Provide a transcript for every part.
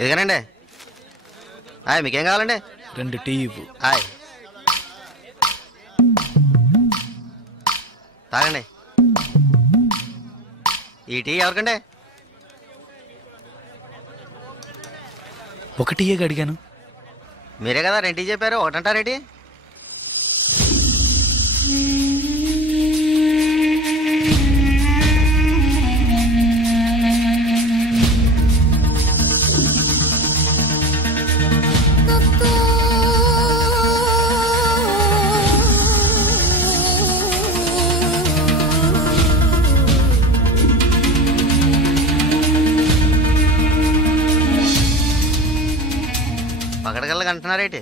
ఇదిగానండి. మీకేం కావాలండి? 2 టీ ఇవ్వు. తాగండి. ఈ టీ ఎవరికండి? 1 టీయే అడిగాను. మీరే కదా 2 టీ చెప్పారు, ఒకటంటారేటి? పగడగల్లగా అంటున్నారేటి?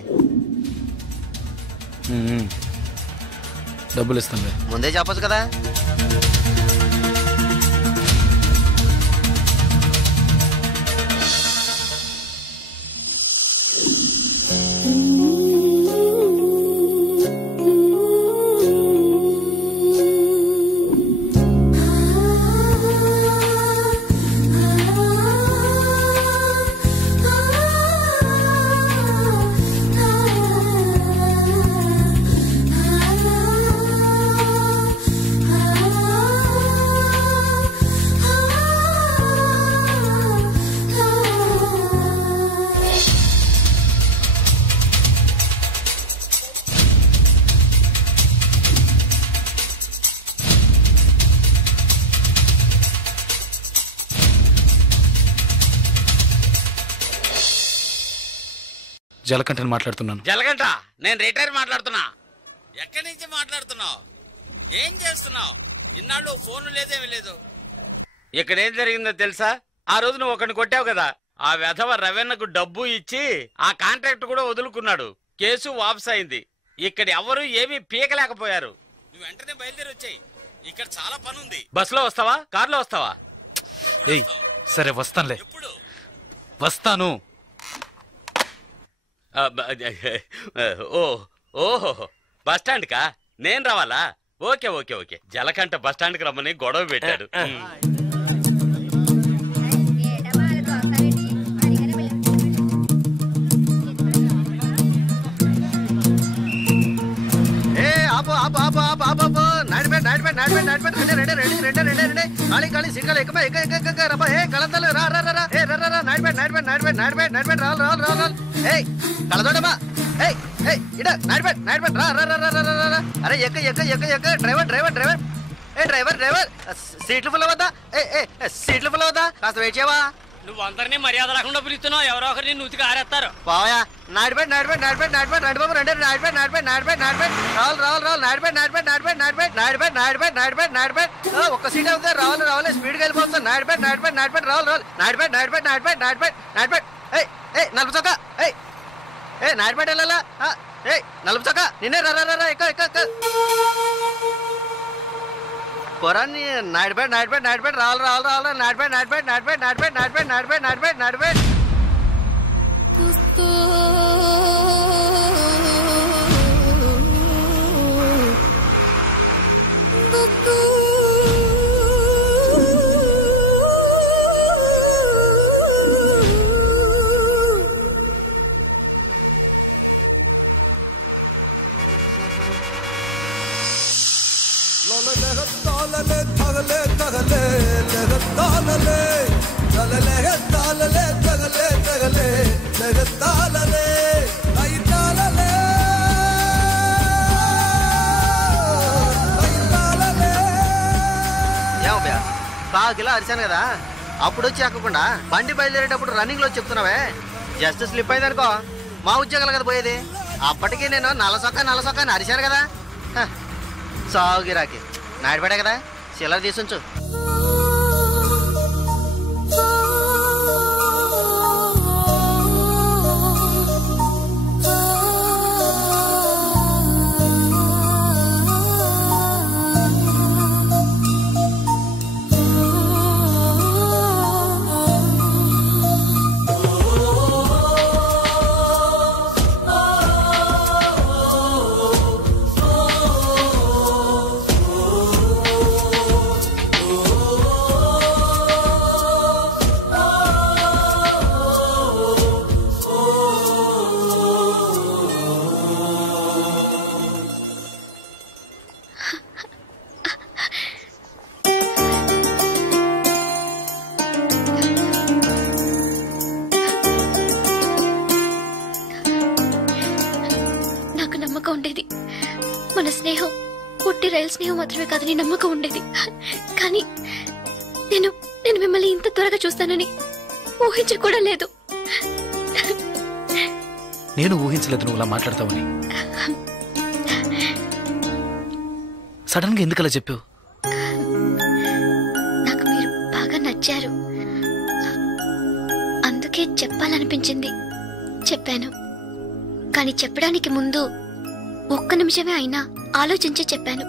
డబ్బులు ఇస్తాను. ముందే చెప్పచ్చు కదా. జలకంఠని మాట్లాడుతున్నాను. జలకంఠ, నేను రిటైర్ మాట్లాడుతున్నా. ఎక్కడి నుంచి మాట్లాడుతున్నావు? ఏం చేస్తున్నావు? ఇన్నాళ్ళు ఫోన్ లేదేమీ లేదు. ఇక్కడ ఏం జరిగిందో తెలుసా? ఆ రోజు నువ్వు ఒకరిని కొట్టావు కదా, ఆ వెధవ రవెన్నకు డబ్బు ఇచ్చి ఆ కాంట్రాక్ట్ కూడా వదులుకున్నాడు. కేసు వాపస్ అయింది. ఇక్కడ ఎవరు ఏమీ పీకలేకపోయారు. నువ్వు వెంటనే బయలుదేరి వచ్చాయి. ఇక్కడ చాలా పని ఉంది. బస్సులో వస్తావా, కారులో వస్తావా? సరే వస్తానులే. ఎప్పుడు వస్తాను? ఓహో, బస్టాండ్ కా నేను రావాలా? Okay okay okay. Jalakantha bus stand కి రమ్మని గొడవ పెట్టాడు. అరే ఎక్క ఎక్క ఎక్క ఎక్క. Driver driver driver driver driver సీట్లు ఫుల్ అవుతా? సీట్లు ఫుల్ అవుతా? కాస్త వెయిట్ చేయవా? నువ్వు అందరినీ మర్యాద రాకుండా పిలుస్తున్నావు. ఎవరో ఒకరిని నూతికి ఆరేస్తారు. బావయా నాడిపేట నాడిపేట నాడిపేట నాడిపేట నాడిబాబు రెండు నాడిపేట నాడిపేట నాడిపేట నాడిపేట రావాలి రావాలి రావాలి నాడిపేట నాడిపేట నాడిపేట నాడిపేట నాడిపేట నాడిపేట నాడిపేట నాడిపేట ఒక్క సీట్ అవుతుంది. రావాలి రావాలి స్పీడ్గా వెళ్ళిపోతుంది. నాడిపేట నాడిపేట నాడిపేట రావాలి రావాలి నాడిపేట నాడిపేట నాడిపేట నాడిపేట నాడిపేట. నలుపు చొక్క. నాడిపేట వెళ్ళాలా? నలుపు చొక్క నిన్నే రా రా రా ఎక్క ఎక్క ఎక్క. పొరాన్ని నాడిపేట నాడిపేట నాడిపేట రావాలి రావాలి రావాలి నాడిపేట నాడిపేట నాడిపేట నాడిపేట నాడిపేట నాడిపేట నాడిపేట నాడిపేట. బాగా అరిచాను కదా, అప్పుడు వచ్చి ఎక్కకుండా బండి బయలుదేరేటప్పుడు రన్నింగ్ లో చెప్తున్నావే. జస్ట్ స్లిప్ అయిందనుకో మా ఉద్యోగాలు కదా పోయేది. అప్పటికి నేను నల్లసొక్క అని అరిచాను కదా. సాగుగిరాకి నాడిపేట కదా, చిల్లర తీసుంచు. మన స్నేహం పుట్టి రైలు స్నేహం మాత్రమే కాదని నమ్మకం ఉండేది. కానీ నేను నేను మిమ్మల్ని ఇంత త్వరగా చూస్తానని ఊహించి కూడా లేదు. నేను ఊహించలేదు నువ్వు ఇలా మాట్లాడతావని. సడన్ గా ఎందుకలా చెప్పావు? నాకు మీరు బాగా నచ్చారు, అందుకే చెప్పాలనిపించింది చెప్పాను. కానీ చెప్పడానికి ముందు ఒక్క నిమిషమే అయినా ఆలోచించి చెప్పాను.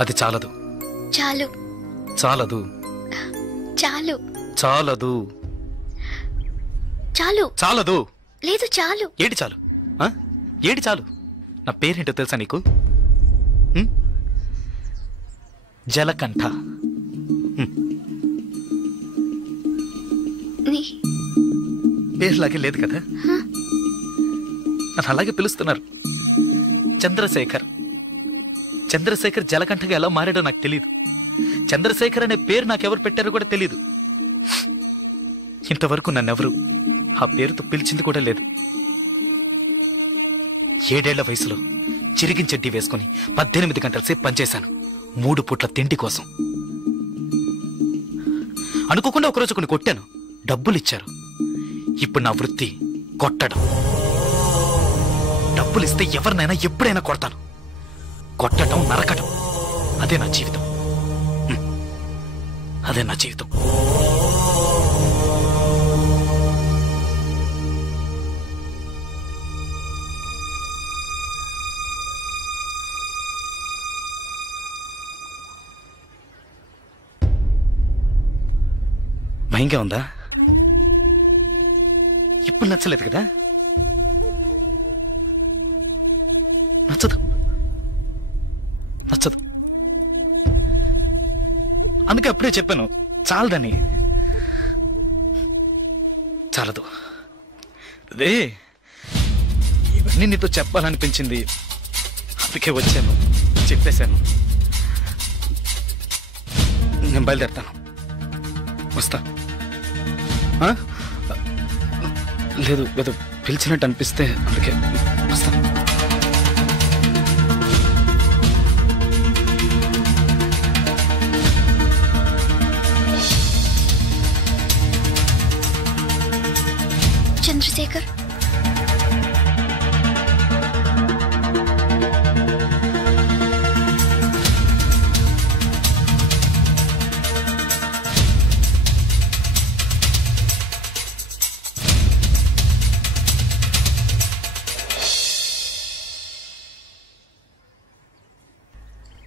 అది చాలదు. చాలు. చాలదు. చాలు. చాలదు. చాలు. చాలదు. లేదు చాలు. ఏడి చాలు? ఏడి చాలు? నా పేరేంటో తెలుసా నీకు? జలకంఠ. పేరులాగే లేదు కదా, నన్ను అలాగే పిలుస్తున్నారు. చంద్రశేఖర్. చంద్రశేఖర్ జలకంఠగా ఎలా మారాడో నాకు తెలియదు. చంద్రశేఖర్ అనే పేరు నాకెవరు పెట్టారో కూడా తెలీదు. ఇంతవరకు నన్నెవరు ఆ పేరుతో పిలిచింది కూడా లేదు. 7 ఏళ్ల వయసులో చిరిగించెడ్డి వేసుకుని 18 గంటల సేపు పనిచేశాను 3 పూట్ల తిండి కోసం. అనుకోకుండా ఒకరోజు కొన్ని కొట్టాను, డబ్బులు ఇచ్చారు. ఇప్పుడు నా వృత్తి కొట్టడం. డబ్బులు ఇస్తే ఎవరినైనా ఎప్పుడైనా కొడతాను. కొట్టడం, నరకడం, అదే నా జీవితం. అదే నా జీవితం. భయంగా ఉందా? ఇప్పుడు నచ్చలేదు కదా? నచ్చదు. నచ్చదు. అందుకే అప్పుడే చెప్పాను చాలదని. చాలదు. అదే ఇవన్నీ నీతో చెప్పాలనిపించింది, అందుకే వచ్చాను, చెప్పేశాను. నేను బయలుదేరుతాను. వస్తా. లేదు ఏదో పిలిచినట్టు అనిపిస్తే అందుకే వస్తా. చంద్రశేఖర్,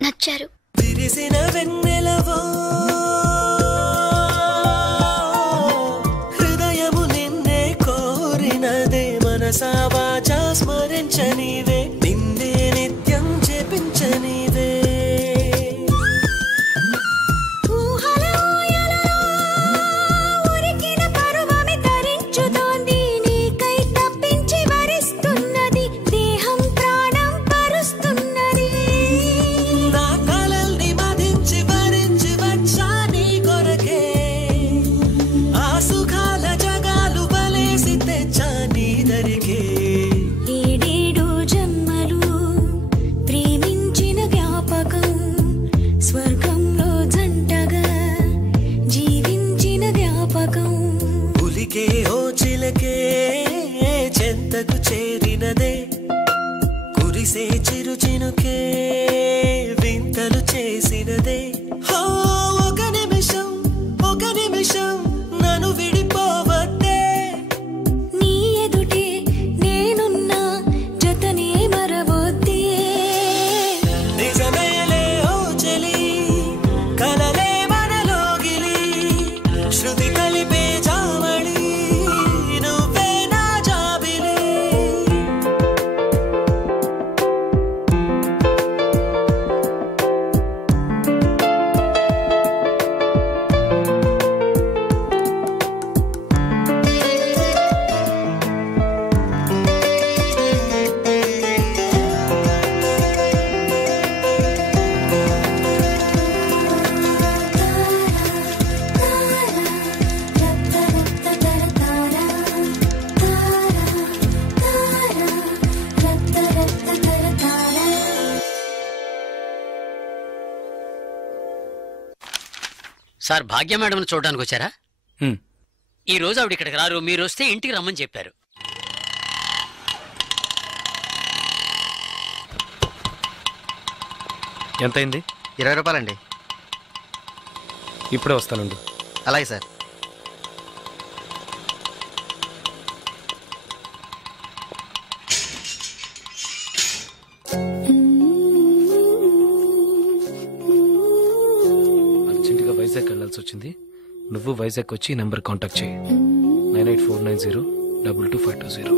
నచ్చారు. విరిసిన వెన్నెలవో హృదయము నిన్నే కోరినదే, మనసా వాచా స్మరించనివే, నిన్నే నిత్యం జపించనివే. చెంతకు చేరినదే, కురిసే చిరు చినుకే వింతలు చేసినదే. ఒక నిమిషం నన్ను విడిపోవద్దే, నీ ఎదుటే నేనున్నా జతనే మరవద్దే. నిజమేలే ఓ చెలి, కలలే మనలోగిలి, శృతి కలిపే జావళి, సార్ భాగ్య మేడం చూడడానికి వచ్చారా? ఈ రోజు ఆవిడ ఇక్కడికి రారు, మీరు వస్తే ఇంటికి రమ్మని చెప్పారు. ఎంతైంది? 20 రూపాయలండి. ఇప్పుడే వస్తానండి. అలాగే సార్. అర్జెంటుగా వైజాగ్ వెళ్ళాల్సి వచ్చింది. నువ్వు వైజాగ్ వచ్చి ఈ నెంబర్ కాంటాక్ట్ చేయి. 9849022520.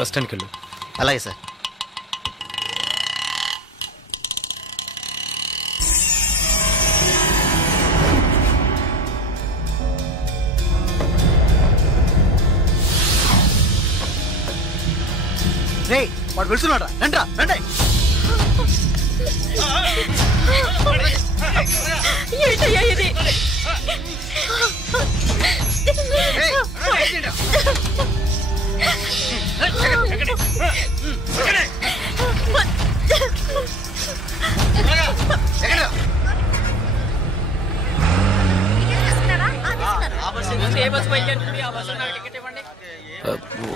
బస్ స్టాండ్కి వెళ్ళు. అలాగే సార్. రే వాడు వెళ్తున్నాడు. రండ్రా రండి. ఏంటయ్యా ఇది?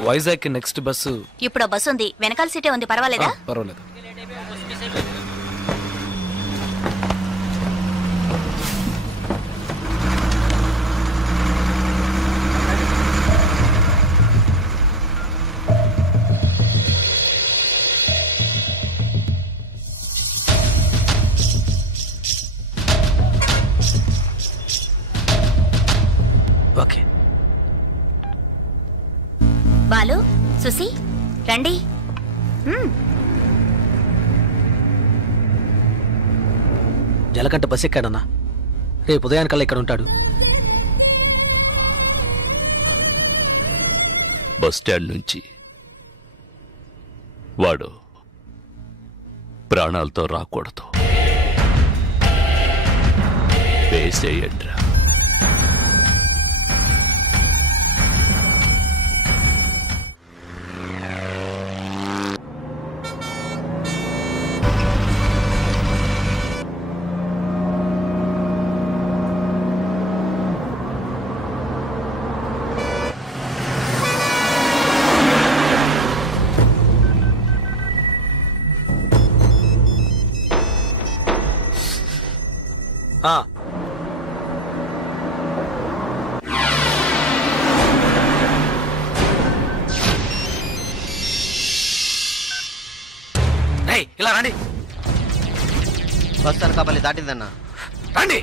Vizag next bus. ఇప్పుడు బస్సు ఉంది, వెనకాల సీటే ఉంది, పర్వాలేదా? పర్వాలేదు. ఓకే. బాలు, సుసి రండి. జలకంట బస్ ఎక్కాడన్నా. రేపు ఉదయానికల్లా ఇక్కడ ఉంటాడు. బస్ స్టాండ్ నుంచి వాడు ప్రాణాలతో రాకూడదు. వేసేయండ్రా. ఇలా రండి. బస్ అనకాపల్లి దాటిందన్నా. రండి.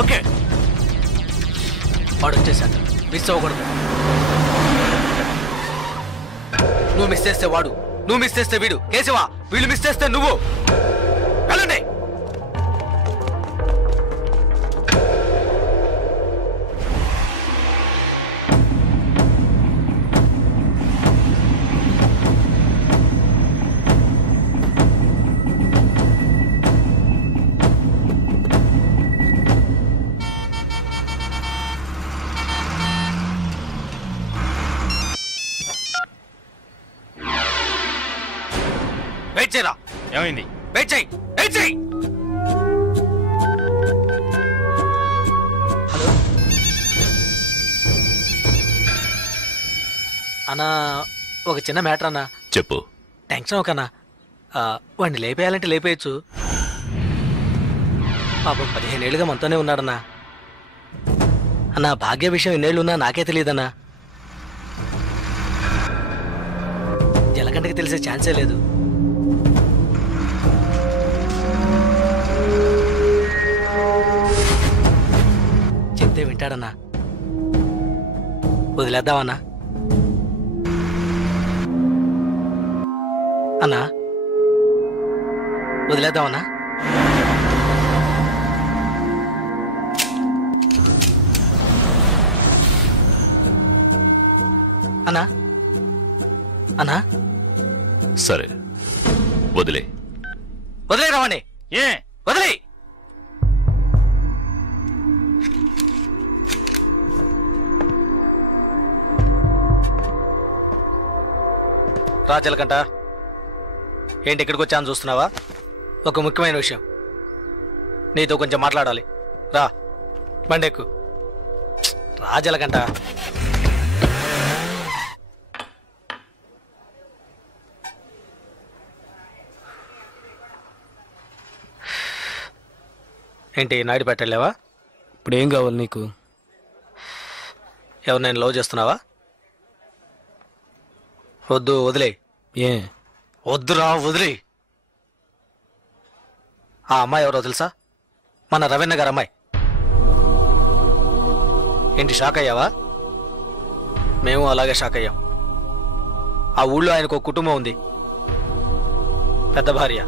ఓకే, వాడు వచ్చేసాడు. మిస్ అవ్వకూడదు. నువ్వు మిస్ చేస్తే వాడు, నువ్వు మిస్ చేస్తే వీడు. కేశవా, వీళ్ళు మిస్ చేస్తే నువ్వు. వెళ్ళండి. వెయిట్ చేయరా. ఏమైంది? వెయిట్ చేయి, వెయిట్ చేయి. హలో అన్నా, ఒక చిన్న మ్యాటర్ అన్నా. చెప్పు. టెన్షన్ ఒకన్నా. వాడిని లేపేయాలంటే లేపేయచ్చు. పాపం 15 ఏళ్ళుగా మనతోనే ఉన్నాడన్నా. అన్నా, భాగ్య విషయం ఎన్నేళ్ళున్నా నాకే తెలియదన్నా. జలకంటకి తెలిసే ఛాన్సే లేదు. చెప్తే వింటాడన్నా. వదిలేద్దామన్నా. అన్నా, వదిలేద్దామన్నా. అన్నా, అన్నా సరే వదిలే. వదిలే రవాణి. ఏ వదిలే. రాజలకంట ఏంటి ఇక్కడికి వచ్చాను చూస్తున్నావా? ఒక ముఖ్యమైన విషయం నీతో కొంచెం మాట్లాడాలి. రా బండెక్కు. రాజలకంట ఏంటి నాయుడు పెట్టలేవా? ఇప్పుడు ఏం కావాలి నీకు? ఎవరు నేను లవ్ చేస్తున్నావా? వద్దు వదిలే. ఏ వద్దురా వదిలే. ఆ అమ్మాయి ఎవరో తెలుసా? మన రవీణ గారు అమ్మాయి. ఏంటి షాక్ అయ్యావా? మేము అలాగే షాక్ అయ్యాం. ఆ ఊళ్ళో ఆయనకు ఒక కుటుంబం ఉంది, పెద్ద భార్య,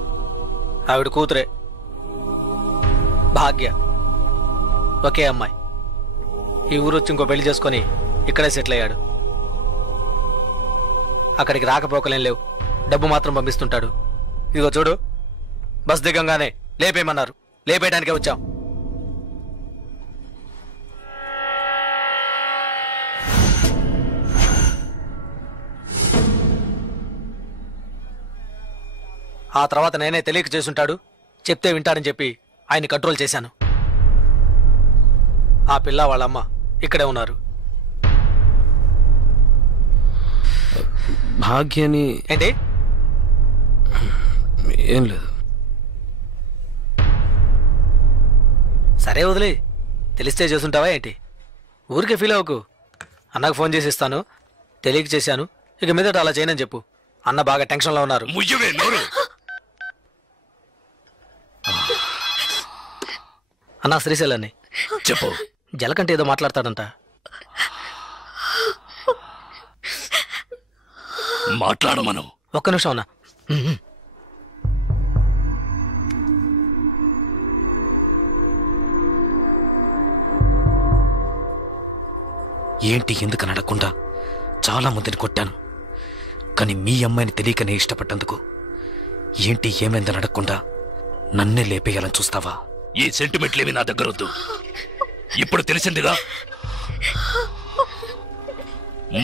ఆవిడ కూతురే భాగ్య, ఒకే అమ్మాయి. ఈ ఊరు వచ్చి ఇంకో పెళ్లి చేసుకొని ఇక్కడే సెటిల్ అయ్యాడు. అక్కడికి రాకపోకలేం లేవు, డబ్బు మాత్రం పంపిస్తుంటాడు. ఇదిగో చూడు, బస్ దిగంగానే లేపేయమన్నారు, లేపేయడానికే వచ్చాం. ఆ తర్వాత నేనే తెలియక చేసుంటాడు, చెప్తే వింటాడని చెప్పి ఆయన్ని కంట్రోల్ చేశాను. ఆ పిల్ల వాళ్ళమ్మ ఇక్కడే ఉన్నారు. భాగ్యని ఏంటి? ఏం లేదు. సరే వదిలే. తెలిస్తే చేసుంటావా ఏంటి? ఊరికే ఫీల్ అవ్వకు. అన్నకు ఫోన్ చేసి ఇస్తాను, తెలియక చేశాను, ఇక మీదట అలా చేయనని చెప్పు. అన్న బాగా టెన్షన్లో ఉన్నారు. ముయ్యవే నోరు. అన్నా శ్రీశైలాన్ని చెప్పు. జలకంటే ఏదో మాట్లాడతాడంట. మాట్లాడమను. ఒక్క నిమిషం అన్నా. ఏంటి ఎందుకు అడగకుండా చాలా మందిని కొట్టాను, కానీ మీ అమ్మాయిని తెలియకనే ఇష్టపడ్డందుకు ఏంటి ఏమైందని అడగకుండా నన్నే లేపేయాలని చూస్తావా? ఈ సెంటిమెంట్లేవి నా దగ్గర వద్దు. ఇప్పుడు తెలిసిందిగా